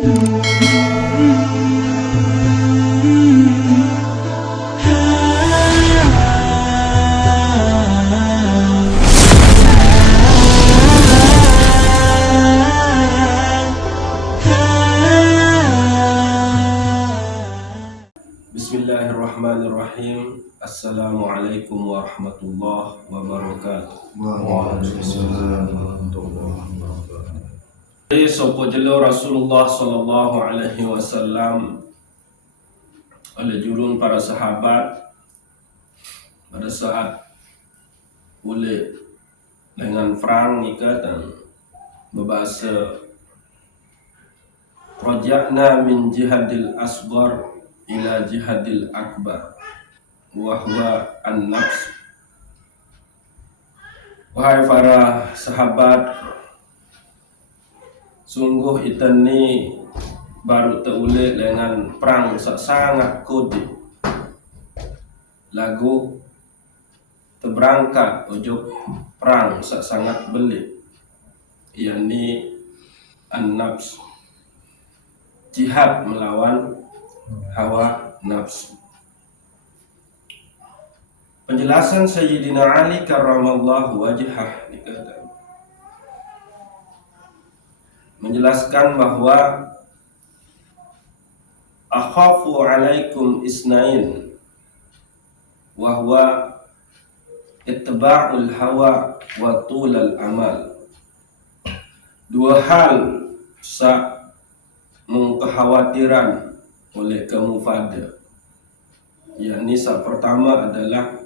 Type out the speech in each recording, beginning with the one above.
Bismillahirrahmanirrahim. Assalamualaikum warahmatullahi wabarakatuh. Waalaikumsalam warahmatullahi wabarakatuh. Sopo jelo Rasulullah sallallahu alaihi wasallam oleh jurun para sahabat pada saat boleh dengan perang nikah dan berbahasa raja'na min jihadil asghar ila jihadil akbar wa huwa an-nafs. Wahai para sahabat, sungguh kita ni baru terulih dengan perang sangat kode. Lagu terberangkat ujuk perang sangat belit, yakni an-nafs, jihad melawan hawa nafsu. Penjelasan Sayyidina Ali karramallahu wajhah menjelaskan bahwa akhafu alaikum isnain wa huwa ittiba'ul hawa wa tulal amal. Dua hal mengkekhawatiran oleh kamu pada, yakni pertama adalah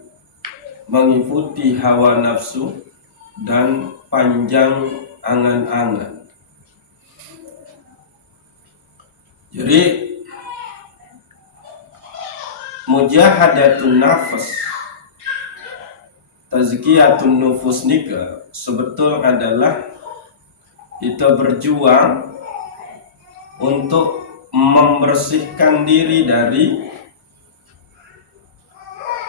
mengikuti hawa nafsu dan panjang angan-angan. Jadi mujahadatun nafas, tazkiyatun nufus nikah sebetulnya adalah kita berjuang untuk membersihkan diri dari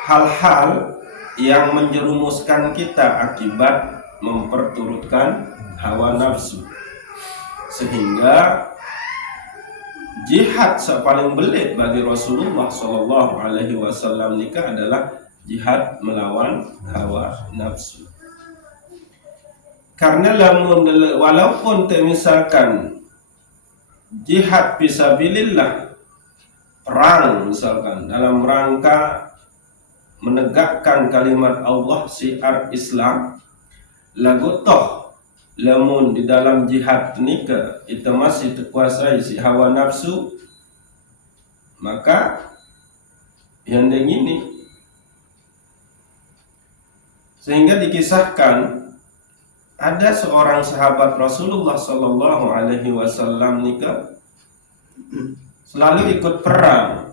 hal-hal yang menjerumuskan kita akibat memperturutkan hawa nafsu, sehingga jihad paling belit bagi Rasulullah Shallallahu Alaihi Wasallam nikah adalah jihad melawan hawa nafsu. Karena walaupun misalkan jihad fisabilillah, perang misalkan dalam rangka menegakkan kalimat Allah, syiar Islam, lagu toh lamun di dalam jihad nikah itu masih terkuasai si hawa nafsu, maka yang ini sehingga dikisahkan ada seorang sahabat Rasulullah Sallallahu Alaihi Wasallam nikah selalu ikut perang.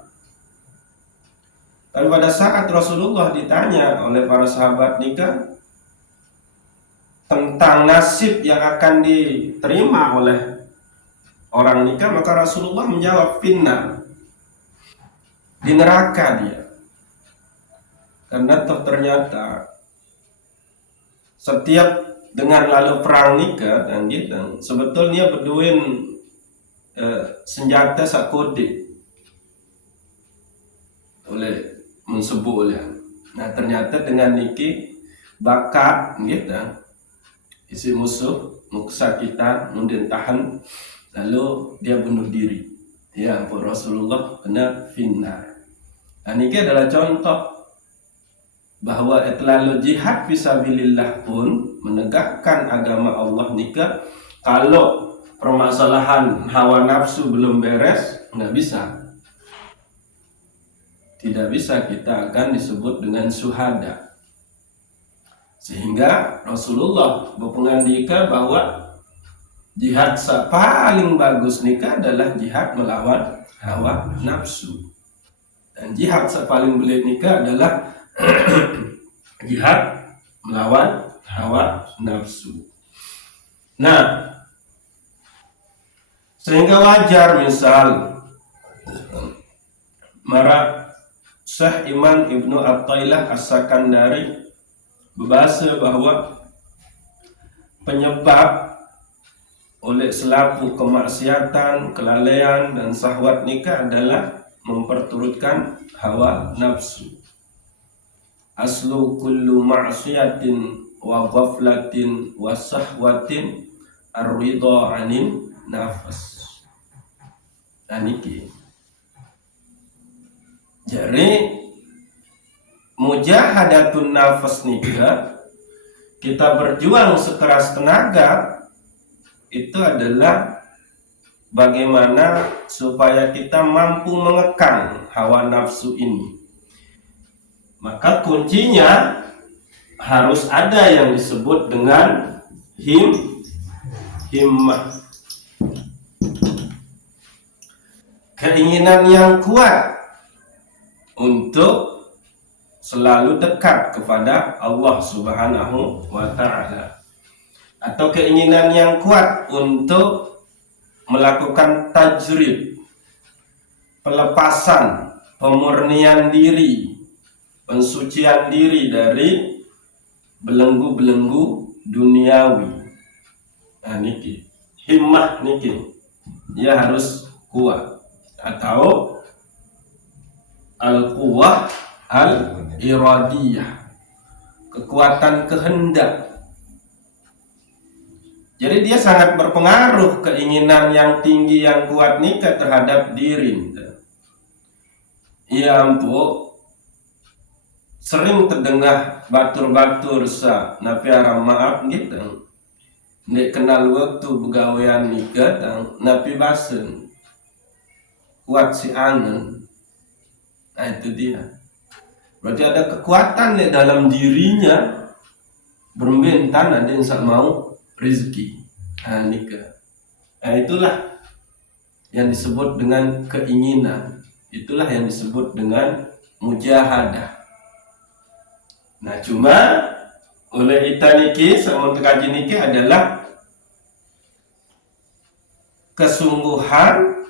Dan pada saat Rasulullah ditanya oleh para sahabat nikah tentang nasib yang akan diterima oleh orang nikah, maka Rasulullah menjawab finnar, di neraka dia. Karena ternyata setiap dengan lalu perang nikah dan gitu, sebetulnya berduin senjata sakode oleh mensebutnya. Nah ternyata dengan niki bakat gitu, isi musuh kesakitan kemudian tahan, lalu dia bunuh diri, ya Rasulullah kena finnar. Nah niki adalah contoh bahwa lalu jihad fisabilillah pun menegakkan agama Allah nikah, kalau permasalahan hawa nafsu belum beres, tidak bisa kita akan disebut dengan syuhada. Sehingga Rasulullah berpengandika bahwa jihad paling bagus nikah adalah jihad melawan hawa nafsu, dan jihad paling belit nikah adalah jihad melawan hawa nafsu. Nah, sehingga wajar misal Mara Syekh Imam Ibnu Athaillah As-Sakandari berbahasa bahwa penyebab oleh selaku kemaksiatan, kelalaian dan syahwat nikah adalah memperturutkan hawa nafsu. Aslu kullu ma'siyatin wa ghaflatin wa syahwatin ar-ridha 'anil nafas. Niki. Jadi mujahadatun nafas nikah, kita berjuang sekeras tenaga, itu adalah bagaimana supaya kita mampu mengekang hawa nafsu ini. Maka kuncinya harus ada yang disebut dengan himmah. Keinginan yang kuat untuk selalu dekat kepada Allah Subhanahu wa ta'ala, atau keinginan yang kuat untuk melakukan tajrid, pelepasan, pemurnian diri, pensucian diri dari belenggu-belenggu duniawi. Nah niki, himmah niki, dia harus kuat, atau al-quwwah al-iradiyah, kekuatan kehendak. Jadi dia sangat berpengaruh keinginan yang tinggi yang kuat nikah terhadap diri. Ya ampun, sering terdengar batur-batur sa napi aram maaf gitu. Nek kenal waktu begawean nikah napi basen kuat si angin. Nah itu dia. Berarti ada kekuatan di dalam dirinya, berbentan ada yang mau rezeki. Nah nikah. Nah itulah yang disebut dengan keinginan. Itulah yang disebut dengan mujahadah. Nah cuma oleh kita niki sama kaji niki adalah kesungguhan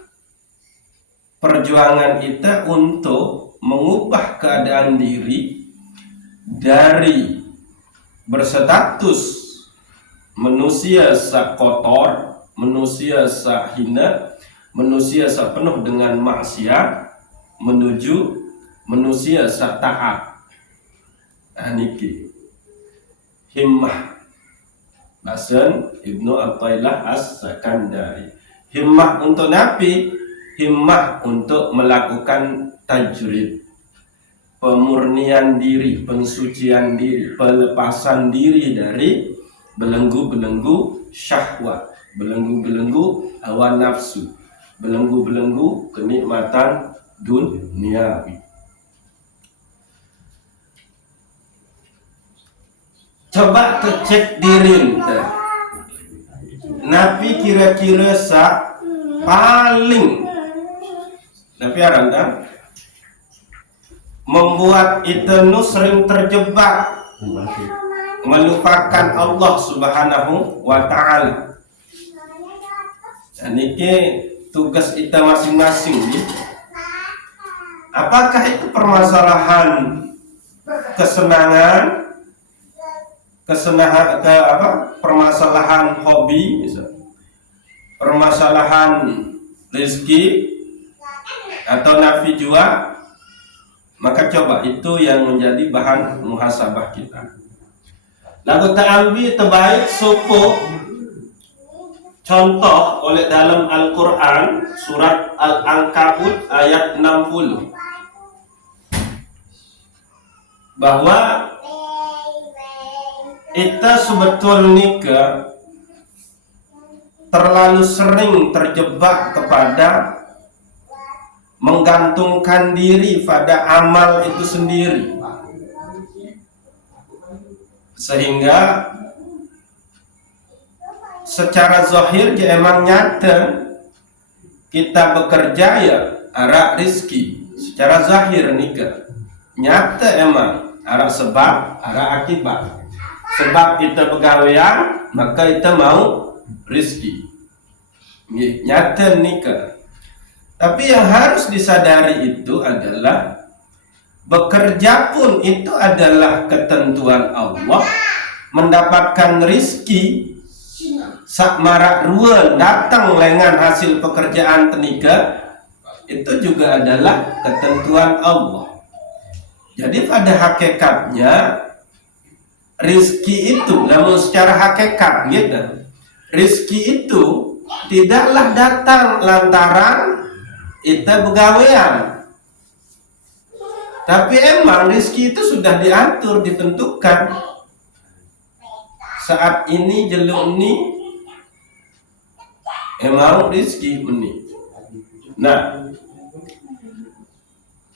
perjuangan kita untuk mengubah keadaan diri dari berstatus manusia sak kotor, manusia sak hina, manusia sak penuh dengan maksiat menuju manusia sak taat. Nah niki himmah bahasan Ibnu Athaillah As-Sakandari. Himmah untuk napi, himmah untuk melakukan tajrid, pemurnian diri, pensucian diri, pelepasan diri dari belenggu-belenggu syahwat, belenggu-belenggu hawa nafsu, belenggu-belenggu kenikmatan duniawi. Coba cek diri napi kira-kira paling napi aranda membuat itu sering terjebak melupakan Allah Subhanahu wa ta'ala. Dan ini tugas kita masing-masing. Apakah itu permasalahan kesenangan, permasalahan hobi, permasalahan rezeki, atau nafi jua? Maka coba itu yang menjadi bahan muhasabah kita. Lagu ta'ambi terbaik suku contoh oleh dalam Al-Quran surat Al-Ankabut ayat 60 bahwa kita sebetulnya terlalu sering terjebak kepada menggantungkan diri pada amal itu sendiri, sehingga secara zahir dia emang nyata kita bekerja ya arah rizki, secara zahir nikah nyata emang arah sebab arah akibat. Sebab kita pegawaian maka kita mau rizki, nyata nikah. Tapi yang harus disadari itu adalah bekerja pun itu adalah ketentuan Allah. Mendapatkan rizki sak marak ruan datang dengan hasil pekerjaan tenika, itu juga adalah ketentuan Allah. Jadi pada hakikatnya rizki itu, namun secara hakikat gitu, rizki itu tidaklah datang lantaran kita begawean, tapi emang rizki itu sudah diatur, ditentukan. Saat ini jeluk ini emang rizki ini. Nah,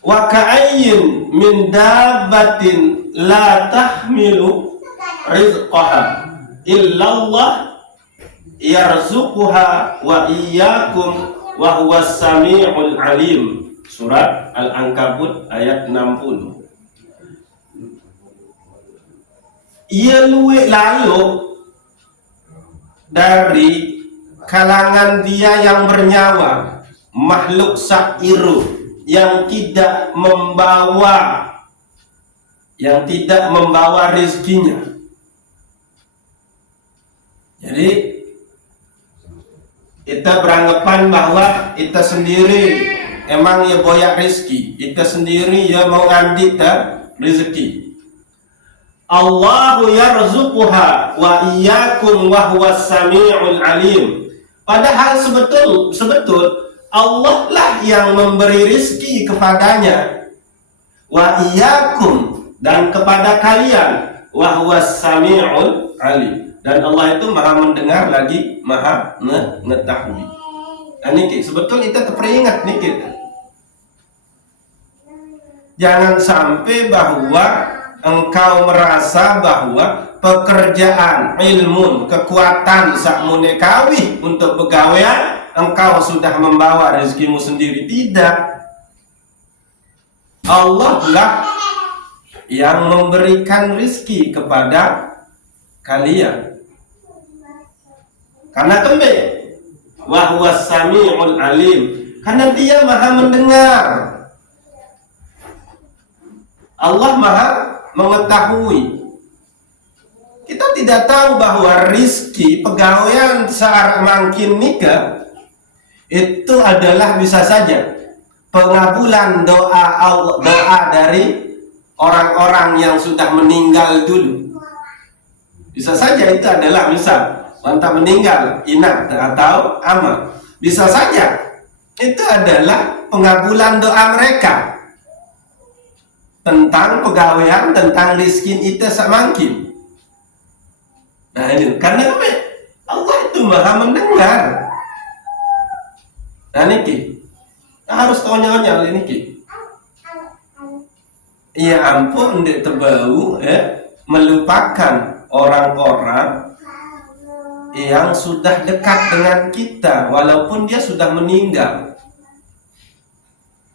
wa ka'ayyin min dabbatin la tahmilu rizqaha illallah yarzuquha wa iyyakum wa huwas samiul alim. Surat Al-Ankabut ayat 60. Ia luwih lalu dari kalangan dia yang bernyawa, makhluk sakiru yang tidak membawa rezekinya. Jadi kita beranggapan bahwa kita sendiri emang ya boyak rezeki, kita sendiri ya mau ngambil rezeki. Allahu yarzuquha wa iyyakum wa huwas samiul alim. Padahal sebetul Allah lah yang memberi rizki kepadanya, wa iyyakum, dan kepada kalian, wa huwas samiul alim, dan Allah itu maha mendengar lagi maha mengetahui. Nah, ini sebetul kita teringat nih kita. Jangan sampai bahwa engkau merasa bahwa pekerjaan, ilmu, kekuatan sakmune kawih untuk begawean engkau sudah membawa rezekimu sendiri. Tidak. Allah lah yang memberikan rezeki kepada kalian. Karena tembe wa huwas samiul alim, karena dia maha mendengar. Allah maha mengetahui. Kita tidak tahu bahwa rizki pegawaian searah mangkin nikah itu adalah bisa saja pengabulan doa dari orang-orang yang sudah meninggal dulu. Bisa saja itu adalah misal mantap meninggal inak atau ama. Bisa saja itu adalah pengabulan doa mereka tentang pegawaian, tentang miskin itu semangkin. Nah ini karena Allah itu maha mendengar. Nah niki harus tanya-tanya niki. Iya ampun ndek tebau melupakan orang-orang yang sudah dekat dengan kita walaupun dia sudah meninggal.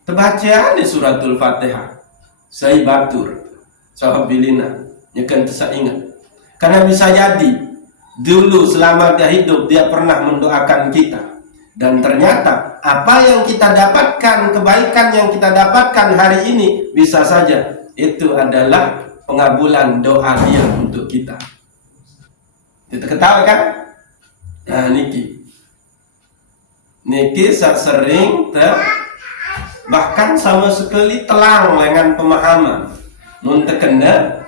Terbacaan di suratul Fatihah. Saya batur, sahabat bilina, nyekan saya ingat. Karena bisa jadi dulu selama dia hidup dia pernah mendoakan kita, dan ternyata apa yang kita dapatkan, kebaikan yang kita dapatkan hari ini bisa saja itu adalah pengabulan doa dia untuk kita. Kita ketahui kan? Nah niki sering bahkan sama sekali telang dengan pemahaman mun terkena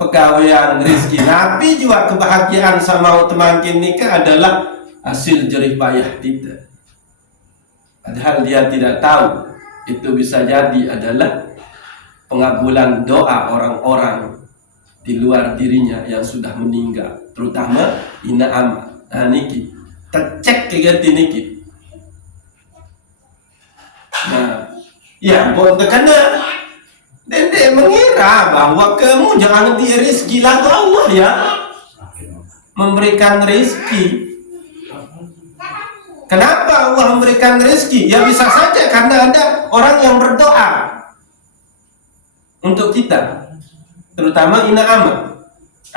pegawaian rezeki. Nabi juga kebahagiaan sama temangkin nikah adalah hasil jerih payah kita. Padahal dia tidak tahu itu bisa jadi adalah pengabulan doa orang-orang di luar dirinya yang sudah meninggal, terutama ina ama. Nah niki tercek keganti niki. Nah, ya pun terkena Dede mengira bahwa kamu jangan di rezeki lagu Allah ya memberikan rezeki. Kenapa Allah memberikan rezeki? Ya bisa saja karena ada orang yang berdoa untuk kita, terutama ina ama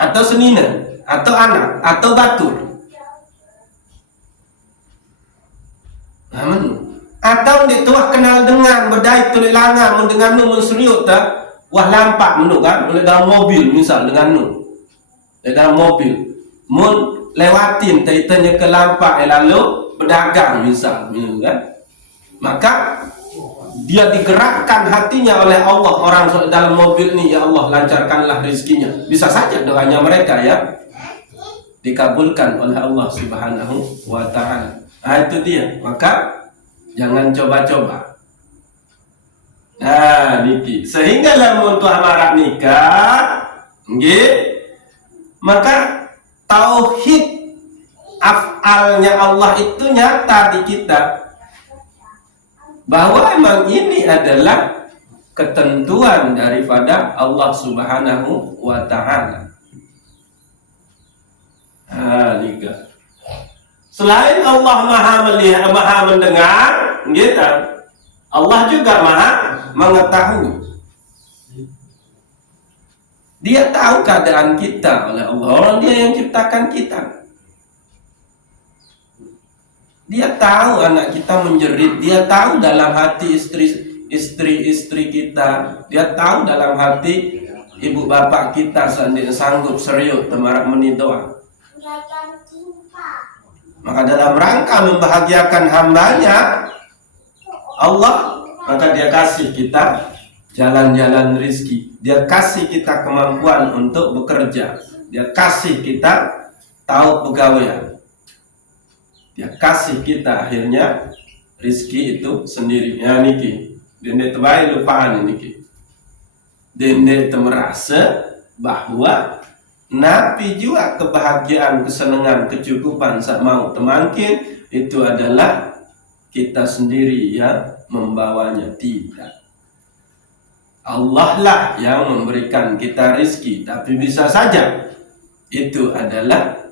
atau senina atau anak atau batur. Atau dituah kenal dengan berdai tulilangan dengan nu serius tak wah lampak menu kan dalam mobil misal dengan nu dalam mobil mun lewatin tanya ke lampak lalu berdagang misalnya kan, maka dia digerakkan hatinya oleh Allah. Orang dalam mobil nih, ya Allah lancarkanlah rezekinya, bisa saja doanya mereka ya dikabulkan oleh Allah Subhanahu wa ta'ala. Nah itu dia, maka jangan coba-coba. Nah niki sehingga lamun tuh amarat nikah nggih, maka tauhid af'alnya Allah itu nyata di kita, bahwa emang ini adalah ketentuan daripada Allah Subhanahu wa ta'ala. Nika. Selain Allah maha melihat, maha mendengar, gitu, Allah juga maha mengetahui. Dia tahu keadaan kita oleh Allah. Orang dia yang ciptakan kita. Dia tahu anak kita menjerit, dia tahu dalam hati istri kita, dia tahu dalam hati ibu bapak kita seandainya sanggup serius temarak menidoa. Maka dalam rangka membahagiakan hambanya Allah, maka dia kasih kita jalan-jalan rizki, dia kasih kita kemampuan untuk bekerja, dia kasih kita tahu pegawaian, dia kasih kita akhirnya rizki itu sendiri. Ya niki, dende terbaik lupaan niki, dende merasa bahwa Nabi juga kebahagiaan, kesenangan, kecukupan saat mau temangkin itu adalah kita sendiri yang membawanya. Tidak, Allah lah yang memberikan kita rizki, tapi bisa saja itu adalah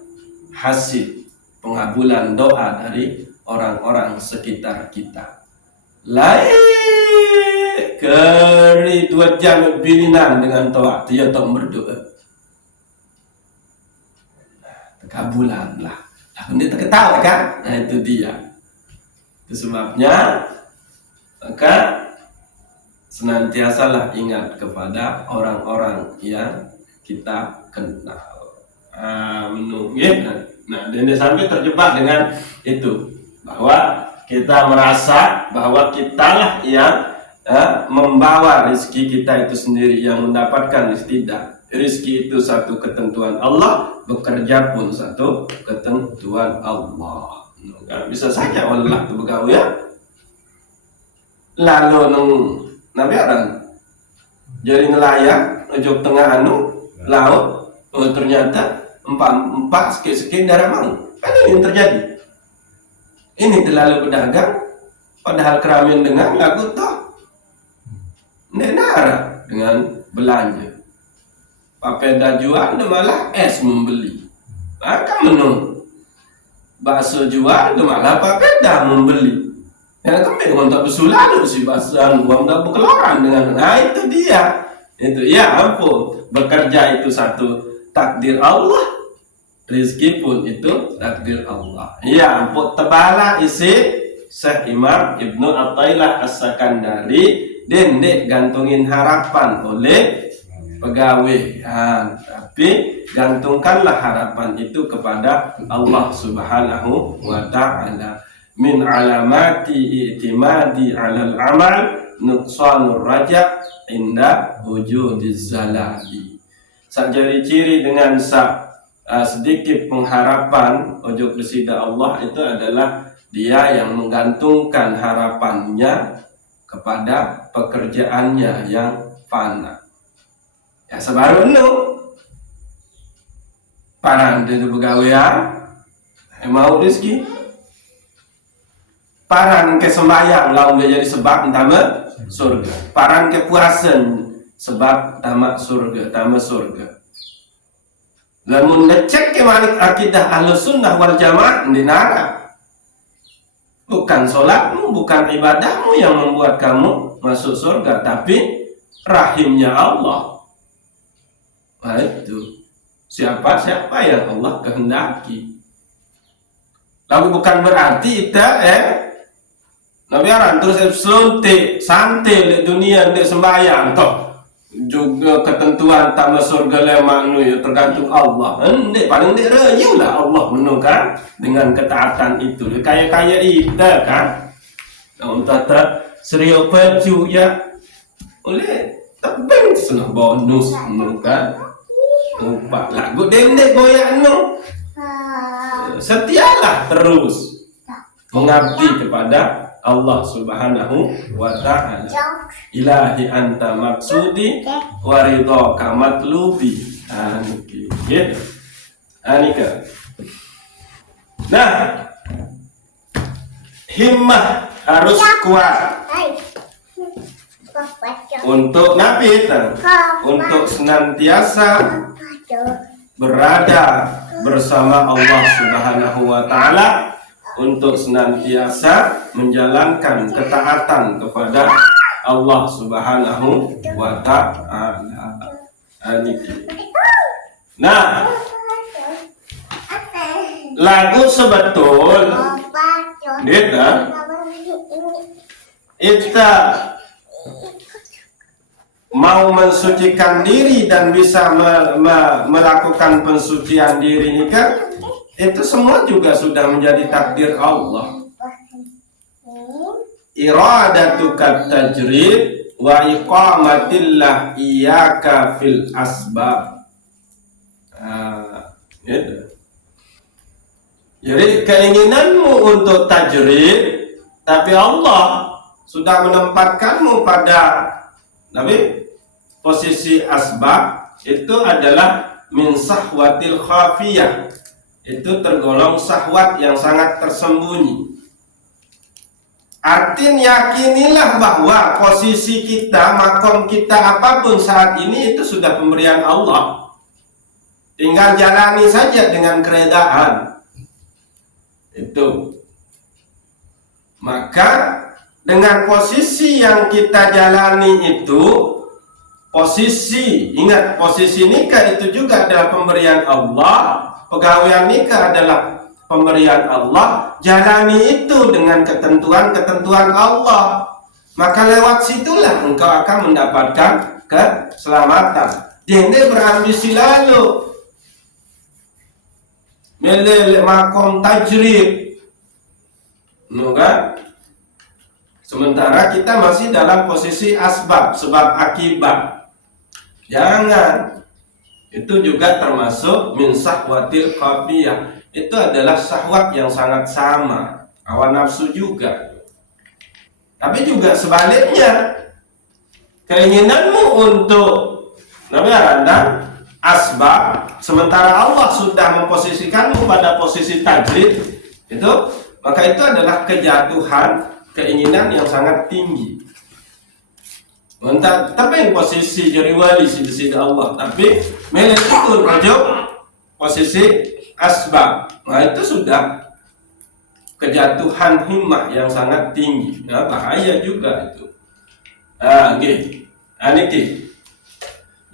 hasil pengabulan doa dari orang-orang sekitar kita. Lain keri 2 jam bilinan dengan toa dia tak berdoa kabulan lah. Dia terketawa kan? Nah itu dia. Itu sebabnya maka senantiasalah ingat kepada orang-orang yang kita kenal. Nah, dan sampai terjebak dengan itu, bahwa kita merasa bahwa kitalah yang membawa rezeki kita itu sendiri, yang mendapatkan rezeki. Tidak, rezeki itu satu ketentuan Allah, bekerja pun satu ketentuan Allah. Bisa saja Allah itu begawe ya, lalu nabi orang jadi nelayan ujung tengah laut, ternyata empat sekian darah mau. Kan ini yang terjadi. Ini terlalu berdagang, padahal keramin dengan lagu toh nenara dengan belanja. Papeda jual, malah es membeli. Maka menung bakso jual, malah papeda membeli. Yang kembali untuk besulalu si baksoan, uang tak berkeluaran dengan. Nah itu dia. Itu ya ampun, bekerja itu satu takdir Allah, rezeki pun itu takdir Allah. Ya ampun, tebala isi Syekh Imam Ibnu Athaillah As-Sakandari, dendek gantungin harapan oleh pegawai, tapi gantungkanlah harapan itu kepada Allah Subhanahu wa ta'ala. Min alamati i'timadi 'alal amal nuqsanur raja' inda wujudiz zalali. Sak ciri dengan sedikit pengharapan ojo kesida Allah itu adalah dia yang menggantungkan harapannya kepada pekerjaannya yang fana. Ya sebaru nu parang itu pegawaian mau rezeki, parang ke sembahyang lalu dia jadi sebab tamat surga, parang ke puasan sebab tamat surga. Lamun ngecek ke malik akidah Ahlus Sunnah wal Jamaah dinara, bukan sholatmu, bukan ibadahmu yang membuat kamu masuk surga, tapi rahimnya Allah. Nah itu siapa yang Allah kehendaki. Lalu bukan berarti kita Nabi Aran terus suntik santai di dunia di sembahyang toh juga ketentuan tamu surga lemanu ya tergantung Allah. Ndek paling ndek rayu lah Allah menungkan dengan ketaatan itu. Kaya-kaya kita kan. Untuk serio baju ya oleh tebing senang bonus menungkan. Upah lagu dendek goyang no. Setialah terus mengabdi kepada Allah Subhanahu wa ta'ala. Ilahi anta maksudi wa ridhaka matlubi. Aniki. Ya. Anika. Nah, himmah harus kuat untuk nabi, untuk senantiasa berada bersama Allah Subhanahu wa ta'ala, untuk senantiasa menjalankan ketaatan kepada Allah Subhanahu wa ta'ala. Nah, lagu sebetul kita mau mensucikan diri dan bisa melakukan pensucian diri ini kan, itu semua juga sudah menjadi takdir Allah. Iradatuka tajrid wa iqamatillah iyyaka fil asbab. Gitu. Jadi keinginanmu untuk tajrid, tapi Allah sudah menempatkanmu pada posisi asbab, itu adalah min sahwatil khafiyah. Itu tergolong syahwat yang sangat tersembunyi. Artinya yakinilah bahwa posisi kita, makom kita apapun saat ini itu sudah pemberian Allah. Tinggal jalani saja dengan keredaan. Itu. Maka dengan posisi yang kita jalani itu, posisi, ingat posisi nikah itu juga adalah pemberian Allah. Pegawaian nikah adalah pemberian Allah. Jalani itu dengan ketentuan-ketentuan Allah. Maka lewat situlah engkau akan mendapatkan keselamatan. Dia berambisi lalu meleleh makom tajrid, kan? Sementara kita masih dalam posisi asbab, sebab akibat. Jangan. Itu juga termasuk min sahwatil khafiyah. Itu adalah syahwat yang sangat sama, hawa nafsu juga. Tapi juga sebaliknya, keinginanmu untuk asbab, sementara Allah sudah memposisikanmu pada posisi tajrid, itu maka itu adalah kejatuhan keinginan yang sangat tinggi. Tapi posisi jadi wali sisi Allah, tapi melek itu rujuk posisi asbab. Nah itu sudah kejatuhan himmah yang sangat tinggi. Nah bahaya juga itu. Aniki.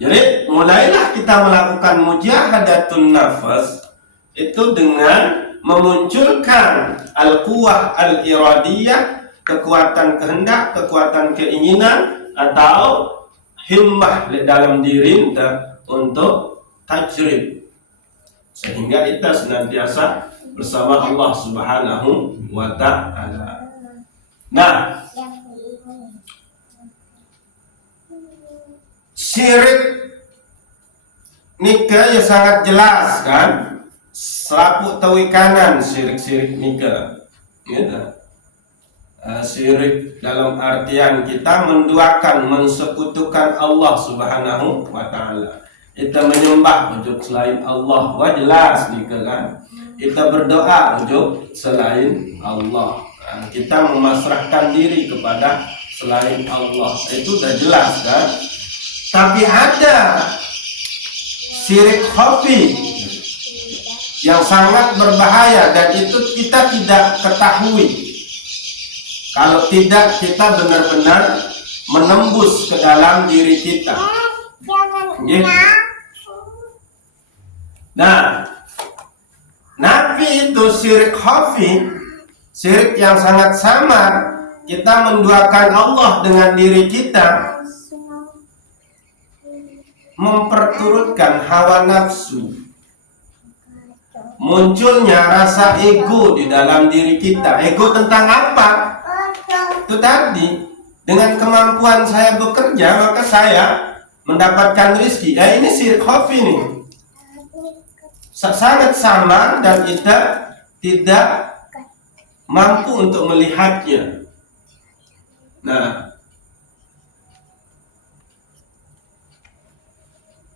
Jadi mulailah kita melakukan mujahadatun nafas itu dengan memunculkan al-quwah al-iradiyah, kekuatan kehendak, kekuatan keinginan atau himmah dalam diri untuk tajrid, sehingga kita senantiasa bersama Allah Subhanahu wa ta'ala. Nah, syirik nikah ya sangat jelas kan, selaput tawi kanan syirik nikah, gitu. Syirik dalam artian kita menduakan, mensekutukan Allah Subhanahu wa ta'ala. Kita menyembah wujud selain Allah, wah jelas nikah kan. Kita berdoa wujud selain Allah. Kita memasrahkan diri kepada selain Allah, itu sudah jelas kan. Tapi ada syirik khafi yang sangat berbahaya, dan itu kita tidak ketahui. Kalau tidak, kita benar-benar menembus ke dalam diri kita. Nah, Nabi itu syirik khafi, syirik yang sangat samar. Kita menduakan Allah dengan diri kita. memperturutkan hawa nafsu, munculnya rasa ego di dalam diri kita. Ego tentang apa? Itu tadi, dengan kemampuan saya bekerja maka saya mendapatkan rezeki. Ini syirik khafi nih, sangat sama dan kita tidak mampu untuk melihatnya. Nah,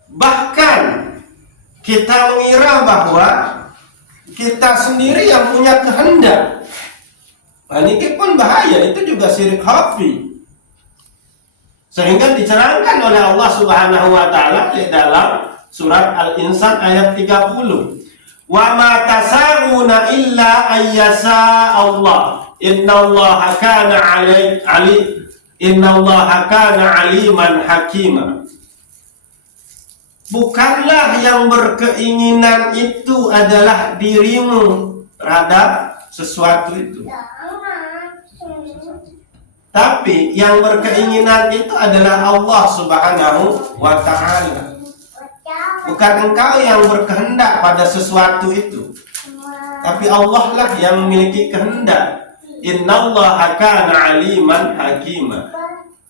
bahkan kita mengira bahwa kita sendiri yang punya kehendak. Nah, ini pun bahaya, itu juga syirik khafi. Sehingga dicerangkan oleh Allah Subhanahu wa taala di dalam surat Al-Insan ayat 30. Wa ma tasa'una illa ayyasa Allah. Innallaha kana aliman hakima. Bukanlah yang berkeinginan itu adalah dirimu terhadap sesuatu itu, tapi yang berkeinginan itu adalah Allah Subhanahu wa ta'ala. Bukan engkau yang berkehendak pada sesuatu itu, tapi Allah lah yang memiliki kehendak. Innallaha kana aliman hakima.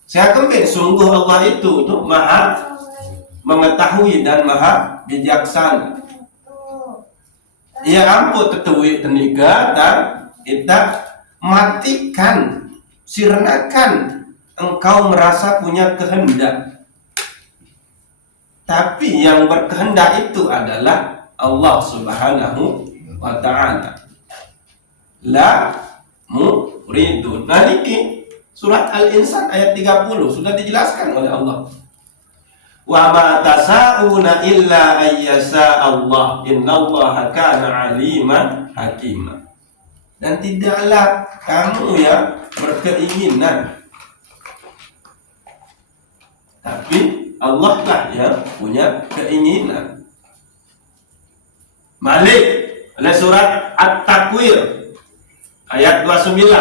Saya kembali, sungguh Allah itu maha mengetahui dan maha bijaksana. Ia ampuh tetui teniga dan kita matikan, sirnakan engkau merasa punya kehendak. Tapi yang berkehendak itu adalah Allah Subhanahu wa ta'ala. La muridun. Nah, ini surat Al-Insan ayat 30 sudah dijelaskan oleh Allah. Wa ma tasa'una illa ayyasa Allah. Innallaha kana aliman hakima. Dan tidaklah kamu yang berkeinginan, tapi Allah lah yang punya keinginan. Malik oleh surat At-Takwir ayat 29.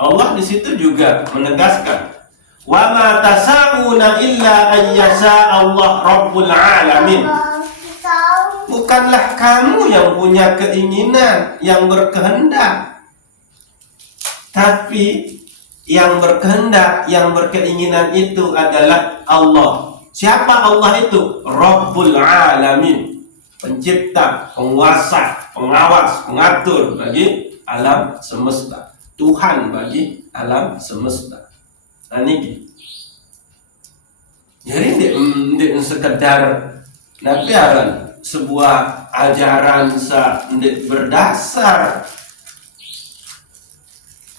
Allah di situ juga menegaskan, wa ma tasa'una illa ayyasa Allah rabbul alamin. Bukanlah kamu yang punya keinginan, yang berkehendak, tapi yang berkehendak, yang berkeinginan itu adalah Allah. Siapa Allah itu? Rabbul alamin, pencipta, penguasa, pengawas, pengatur bagi alam semesta, Tuhan bagi alam semesta. Nah, ini jadi tidak sekedar nabiaran, sebuah ajaran berdasar.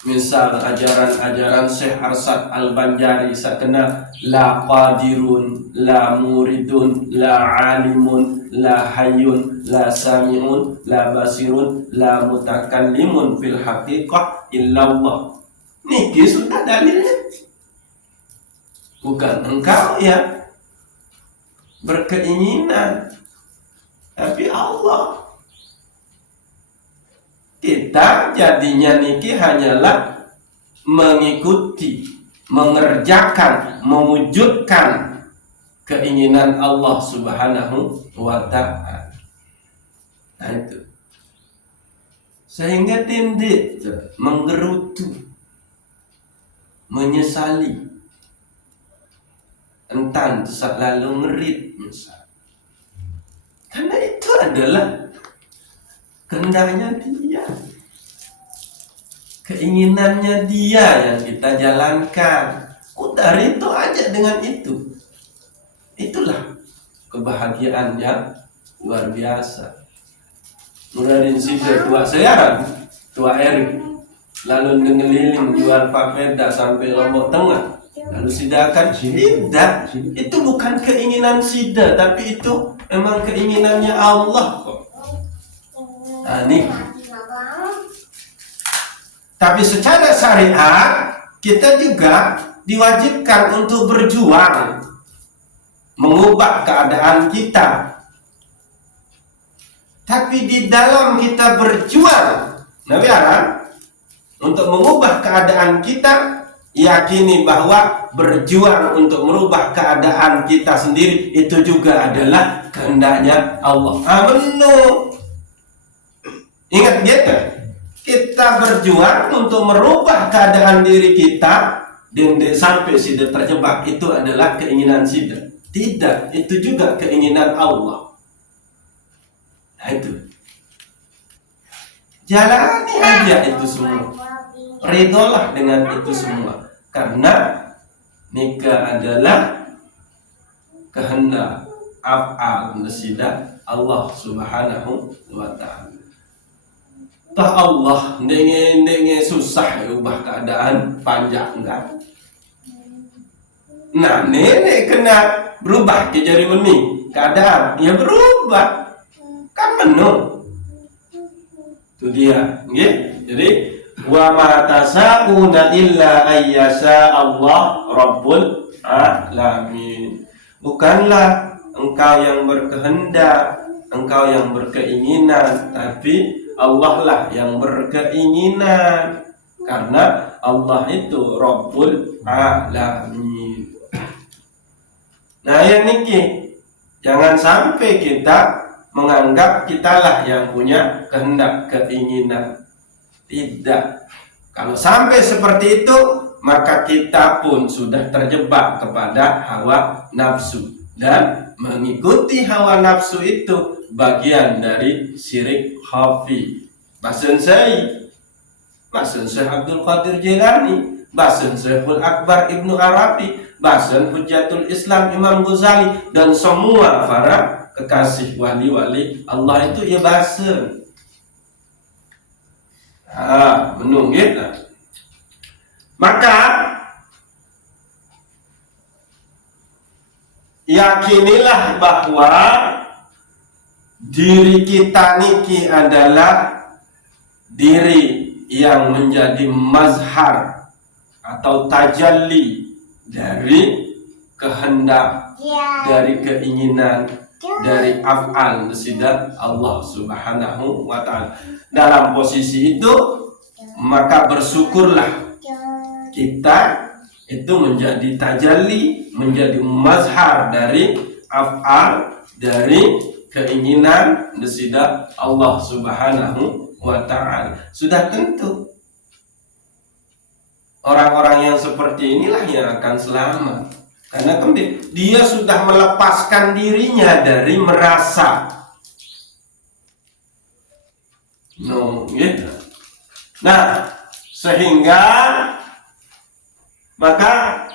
Misal ajaran Syekh Arsad Al-Banjari sakena la qadirun, la muridun, la alimun, la hayyun, la sami'un, la basirun, la mutakallimun fil haqiqah illallah. Niki sudah dalilnya. Bukan engkau yang berkeinginan, tapi Allah. Kita jadinya niki hanyalah mengikuti, mengerjakan, mewujudkan keinginan Allah Subhanahu wa ta'ala. Nah, itu. Sehingga tindik menggerutu, menyesali, entan selalu ngerit misal. Karena itu adalah kehendaknya dia, keinginannya dia yang kita jalankan. Udah itu aja dengan itu. Itulah kebahagiaan yang luar biasa. Nuradin Sida tua sekarang, tua Erik, lalu ngeliling jual papeda sampai Lombok Tengah. Lalu Sida akan tidak, itu bukan keinginan Sida, tapi itu memang keinginannya Allah kok. Nah, ini. Tapi secara syariat kita juga diwajibkan untuk berjuang mengubah keadaan kita. Tapi di dalam kita berjuang, untuk mengubah keadaan kita, yakini bahwa berjuang untuk merubah keadaan kita sendiri itu juga adalah kehendaknya Allah. Benar. Ingat gitu, kita berjuang untuk merubah keadaan diri kita dan sampai sudah terjebak itu adalah keinginan kita. Tidak, itu juga keinginan Allah. Nah itu, jalani aja itu semua, ridholah dengan itu semua. Karena nikah adalah kehendak af'al nasidah Allah Subhanahu wa ta'ala. Tah Allah ndenge susah ubah keadaan panjang enggak. Nah, nenek kena berubah ke jadi meni keadaan ya berubah kan penuh. Itu dia, nggih. Jadi wa ma tasa'una illa ayyasha Allah Rabbul Alamin. Bukanlah engkau yang berkehendak, engkau yang berkeinginan, tapi Allah lah yang berkeinginan. Karena Allah itu Rabbul Alamin. Nah ya niki, jangan sampai kita menganggap kitalah yang punya kehendak, keinginan. Tidak. Kalau sampai seperti itu, maka kita pun sudah terjebak kepada hawa nafsu. Dan mengikuti hawa nafsu itu bagian dari syirik khafi. Bahasa Syekh Abdul Qadir Jilani, bahasa Syekhul Akbar Ibnu Arabi, bahasa Hujjatul Islam Imam Ghazali, dan semua para kekasih wali-wali Allah itu ya bahasa. Menung gitu. Maka yakinilah bahwa diri kita niki adalah diri yang menjadi mazhar atau tajalli dari kehendak, dari keinginan, dari af'al nasidat Allah Subhanahu wa ta'ala. Dalam posisi itu maka bersyukurlah kita itu menjadi tajalli, menjadi mazhar dari af'al, dari keinginan nasidat Allah Subhanahu wa ta'ala. Sudah tentu orang-orang yang seperti inilah yang akan selamat. Karena dia sudah melepaskan dirinya dari merasa. Gitu. Nah, sehingga maka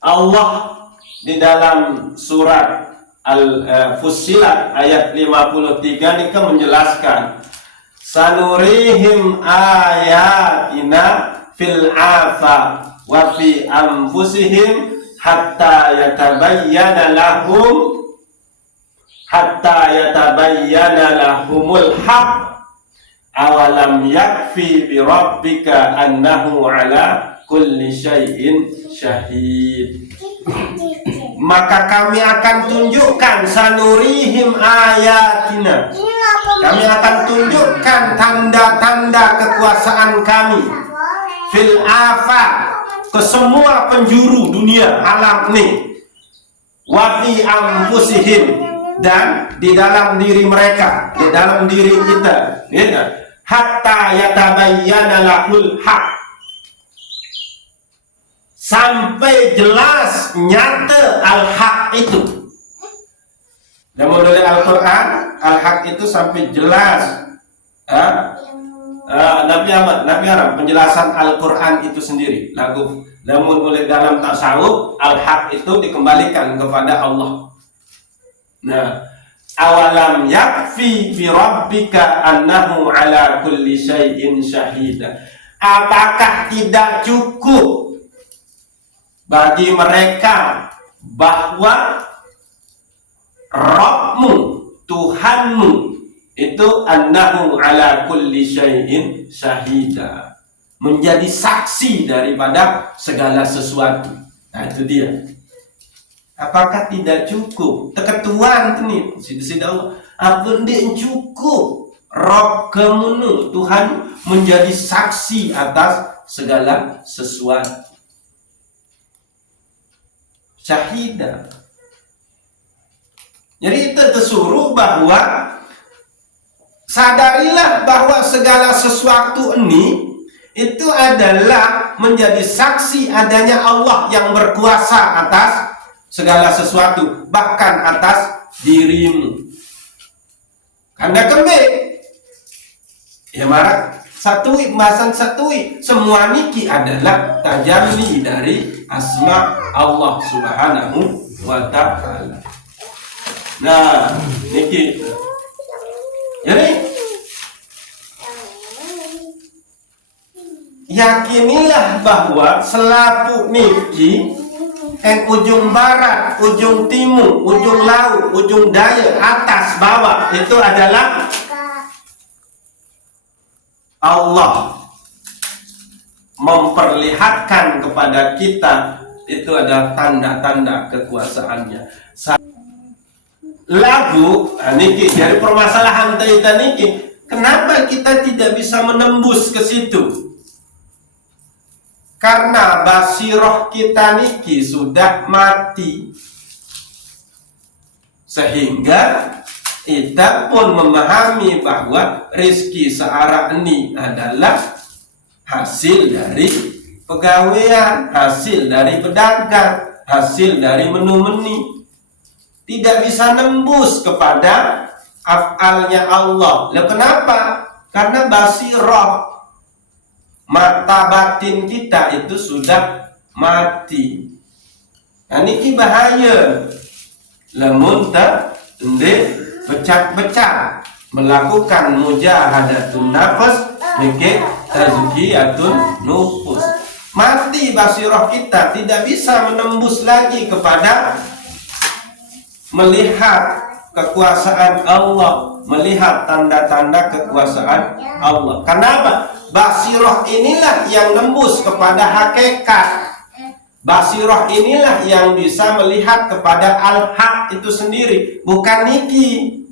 Allah di dalam surat Al-Fussilat ayat 53 ini menjelaskan, sanurihim ayatina fil afaq wa fi anfusihim hatta yatabayyana lahumul haqq awalam yakfi bi rabbika annahu ala kulli syai'in syahid. Maka kami akan tunjukkan, sanurihim ayatina, kami akan tunjukkan tanda-tanda kekuasaan kami fil afaq, ke semua penjuru dunia alam ini, wa fi anfusihim, dan di dalam diri mereka, di dalam diri kita, gitu. Hatta yatabayyana lahul haq, sampai jelas nyata al-haq itu. Dan menurut Al-Quran, al-haq itu sampai jelas. Nabi Arab penjelasan Al-Quran itu sendiri lagu. Namun oleh dalam tasawuf, al-haq itu dikembalikan kepada Allah. Nah, awalam yakfi bi rabbika annahu ala kulli syai'in syahida. Apakah tidak cukup bagi mereka bahwa Rabbmu, Tuhanmu itu annahu ala kulli syai'in syahida, menjadi saksi daripada segala sesuatu. Nah itu dia. Apakah tidak cukup? Teketuan nih, sida Allah. Apa tidak cukup? Rabb kamu, Tuhan menjadi saksi atas segala sesuatu. Syahida. Jadi itu tersuruh bahwa sadarilah bahwa segala sesuatu ini itu adalah menjadi saksi adanya Allah yang berkuasa atas segala sesuatu, bahkan atas dirimu. Karena kembali ya marah satui, pembahasan satui, semua niki adalah tajalli dari asma Allah Subhanahu wa ta'ala. Nah, niki. Jadi yakinilah bahwa selaku niki ujung barat, ujung timur, ujung laut, ujung daya, atas, bawah itu adalah Allah memperlihatkan kepada kita, itu adalah tanda-tanda kekuasaannya. Lagu niki dari permasalahan kita niki, kenapa kita tidak bisa menembus ke situ? Karena basiroh kita niki sudah mati, sehingga kita pun memahami bahwa rizki searah ini adalah hasil dari pegawaian, hasil dari pedagang, hasil dari menu-menu. Tidak bisa nembus kepada af'alnya Allah. Lalu kenapa? Karena basirah, mata batin kita itu sudah mati. Nah ini bahaya. Lamun tak becak-becak melakukan mujahadatun nafas, niki tazkiyatun nufus. Mati basirah kita, tidak bisa menembus lagi kepada melihat kekuasaan Allah, melihat tanda-tanda kekuasaan Allah. Kenapa? Basirah inilah yang nembus kepada hakikat. Basirah inilah yang bisa melihat kepada al-haq itu sendiri, bukan niki,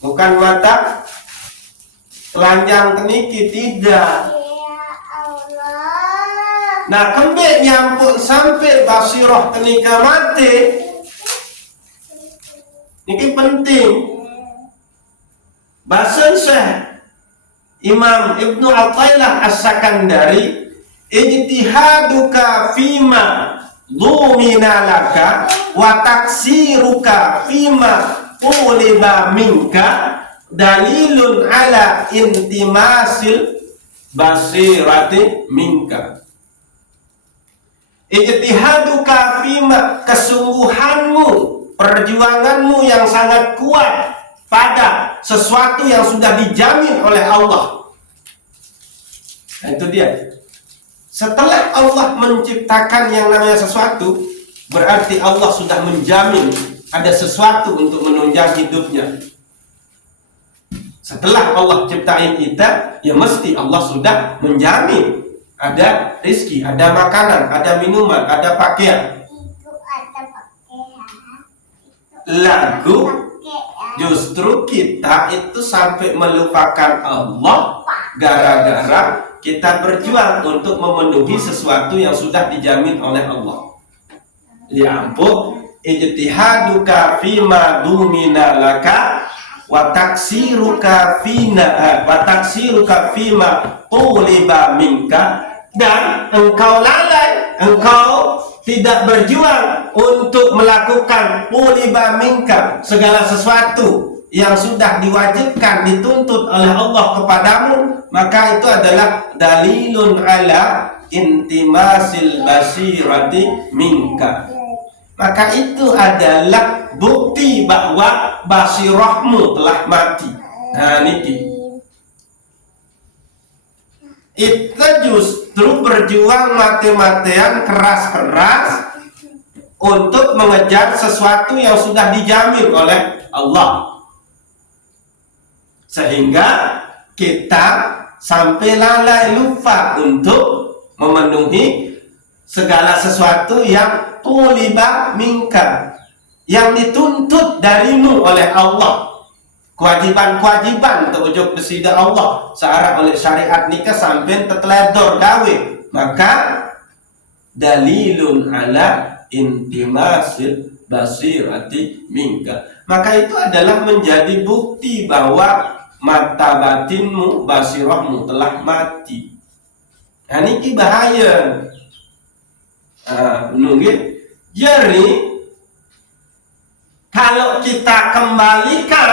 bukan mata telanjang ke niki, tidak. Nah, kembali nyampun sampai basirah kenika mati. Ini penting. Bahasa Syekh Imam Ibnu Athaillah As-Sakandari, ijtihaduka fima dhumina laka wa taksiruka fima quliba minka dalilun ala intimasil basirati minka. Ijtihaduka fima, kesungguhanmu, perjuanganmu yang sangat kuat pada sesuatu yang sudah dijamin oleh Allah. Nah, itu dia. Setelah Allah menciptakan yang namanya sesuatu, berarti Allah sudah menjamin ada sesuatu untuk menunjang hidupnya. Setelah Allah ciptain kita, ya mesti Allah sudah menjamin ada rezeki, ada makanan, ada minuman, ada pakaian. Lagu justru kita itu sampai melupakan Allah gara-gara kita berjuang untuk memenuhi sesuatu yang sudah dijamin oleh Allah. Ya ampun, ijtihaduka fima dumina laka wa taksiruka fima tuliba minka, dan engkau lalai, engkau tidak berjuang untuk melakukan tuliba minka, segala sesuatu yang sudah diwajibkan dituntut oleh Allah kepadamu, maka itu adalah dalilun ala intimasil basirati minka. Maka itu adalah bukti bahwa basirahmu telah mati. Nah niki, kita justru berjuang mati-matian, keras-keras untuk mengejar sesuatu yang sudah dijamin oleh Allah, sehingga kita sampai lalai, lupa untuk memenuhi segala sesuatu yang tuliba minka, yang dituntut darimu oleh Allah. kewajiban-kewajiban terujuk besida Allah searah oleh syariat nikah sampai teteledor gawe, maka dalilun ala intimasil basirati minka, maka itu adalah menjadi bukti bahwa mata batinmu, basirahmu telah mati. Nah ini bahaya. Nunggu. Jadi kalau kita kembalikan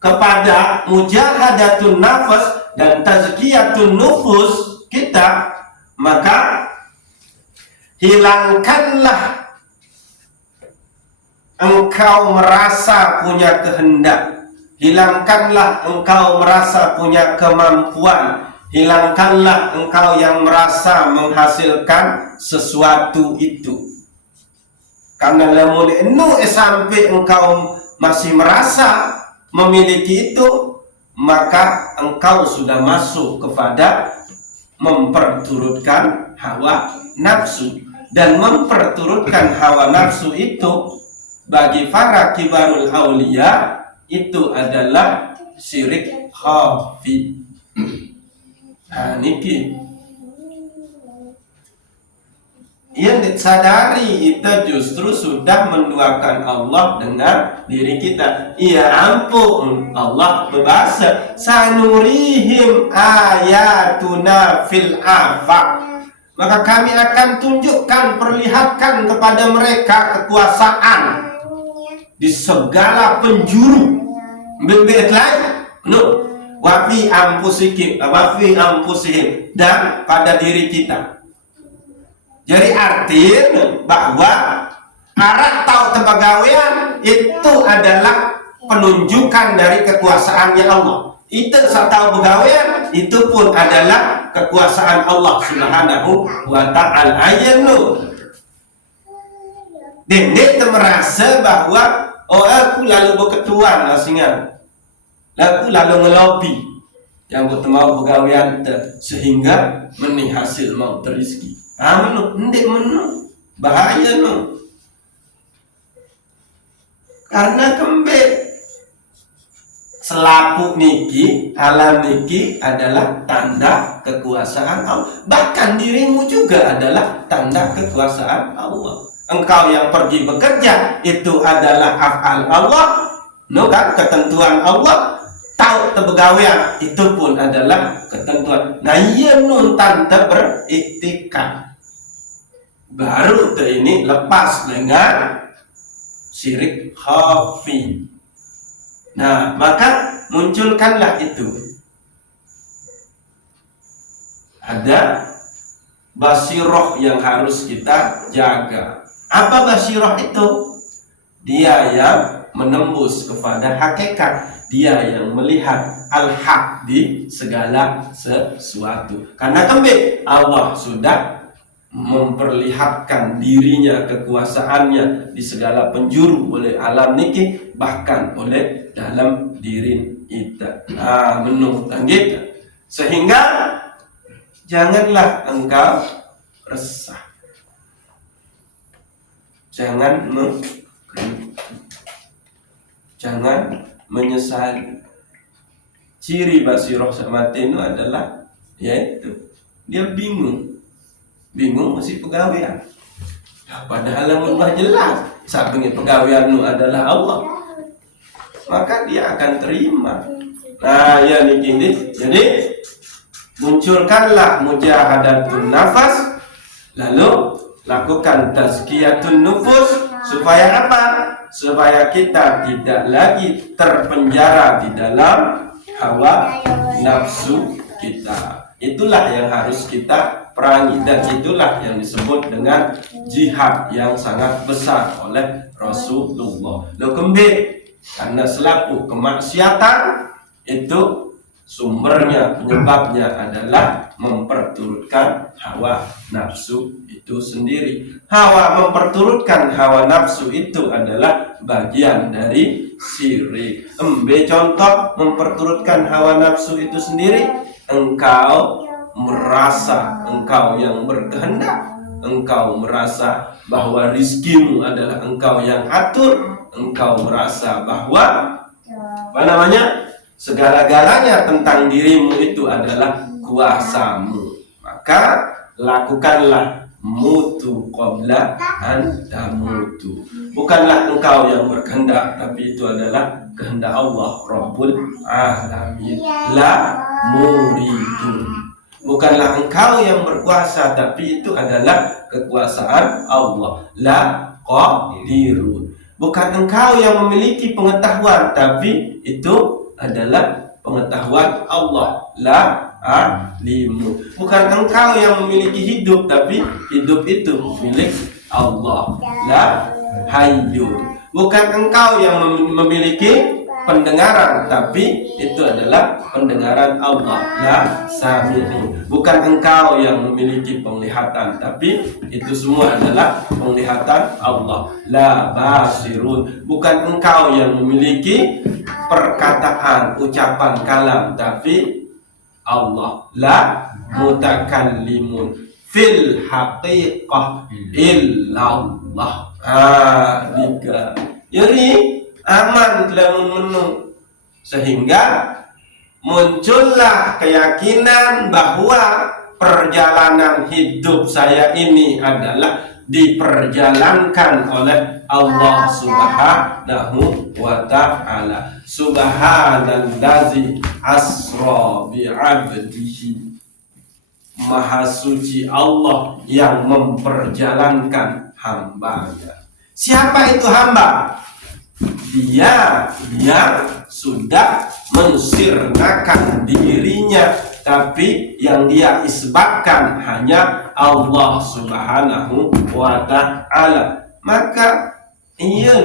kepada mujahadatun nafas dan tazkiyatun nufus kita, maka hilangkanlah engkau merasa punya kehendak, hilangkanlah engkau merasa punya kemampuan, hilangkanlah engkau yang merasa menghasilkan sesuatu itu. Karena lamun sampai engkau masih merasa memiliki itu, maka engkau sudah masuk kepada memperturutkan hawa nafsu. Dan memperturutkan hawa nafsu itu bagi para kibarul aulia itu adalah syirik khafi. Nah niki yang disadari kita justru sudah menduakan Allah dengan diri kita. Ya ampun, Allah berbahasa sanurihim ayatuna fil afaq, maka kami akan tunjukkan, perlihatkan kepada mereka kekuasaan di segala penjuru. Bebet lain no wafi ampusihim dan pada diri kita. Jadi artinya bahwa arah tahu tebagawean itu adalah penunjukan dari kekuasaannya Allah. Itu tahu begawean itu pun adalah kekuasaan Allah Subhanahu wa ta'ala. Ayanu Dendek merasa bahwa aku lalu berketuan asingan, aku lalu ngelobi yang bertemu begawean sehingga menih hasil mau terizki. Menu bahaya no. Karena kembali selapu niki, alam niki adalah tanda kekuasaan Allah. Bahkan dirimu juga adalah tanda kekuasaan Allah. Engkau yang pergi bekerja itu adalah af'al Allah, no kan, ketentuan Allah. Tahu tebegawean itu pun adalah ketentuan. Nah iya nun tanda beriktikad. Baru ini lepas dengan syirik khafi. Nah maka munculkanlah itu. Ada basiroh yang harus kita jaga. Apa basiroh itu? Dia yang menembus kepada hakikat, dia yang melihat al-haq di segala sesuatu. Karena kembali Allah sudah memperlihatkan dirinya, kekuasaannya di segala penjuru oleh alam niki, bahkan oleh dalam diri kita. Menurut kita, sehingga janganlah engkau resah, jangan menyesali. Ciri basiroh samati itu adalah yaitu dia bingung masih pegawaian. Padahal Allah jelas sabengi pegawaianmu adalah Allah, maka dia akan terima. Nah ya ini jadi munculkanlah mujahadatun nafas, lalu lakukan tazkiyatun nufus. Supaya apa? Supaya kita tidak lagi terpenjara di dalam hawa nafsu kita. Itulah yang harus kita perangi, dan itulah yang disebut dengan jihad yang sangat besar oleh Rasulullah. Karena selaku kemaksiatan itu sumbernya, penyebabnya adalah memperturutkan hawa nafsu itu sendiri. Memperturutkan hawa nafsu itu adalah bagian dari syirik. Contoh memperturutkan hawa nafsu itu sendiri, engkau merasa engkau yang berkehendak, engkau merasa bahwa rizkimu adalah engkau yang atur, engkau merasa bahwa apa namanya, segala-galanya tentang dirimu itu adalah kuasamu. Maka lakukanlah mutu qabla an tamutu. Bukanlah engkau yang berkehendak, tapi itu adalah kehendak Allah Rabbul Alamin. La muridun. Bukanlah engkau yang berkuasa, tapi itu adalah kekuasaan Allah. La qadirun. Bukan engkau yang memiliki pengetahuan, tapi itu adalah pengetahuan Allah. La alimu. Bukan engkau yang memiliki hidup, tapi hidup itu milik Allah. La hayyun. Bukan engkau yang memiliki pendengaran, tapi itu adalah pendengaran Allah. La sami'un. Bukan engkau yang memiliki penglihatan, tapi itu semua adalah penglihatan Allah. La basirun. Bukan engkau yang memiliki perkataan, ucapan, kalam, tapi Allah. La mutakallimun fil haqiqah illallah. Tiga. Jadi aman lamun menu, sehingga muncullah keyakinan bahwa perjalanan hidup saya ini adalah diperjalankan oleh Allah Subhanahu wa ta'ala. Subhanallazi asra bi'abdihi. Maha suci Allah yang memperjalankan hambanya. Siapa itu hamba? Dia yang sudah mensirnakan dirinya, tapi yang dia isbatkan hanya Allah Subhanahu wa ta'ala. Maka iya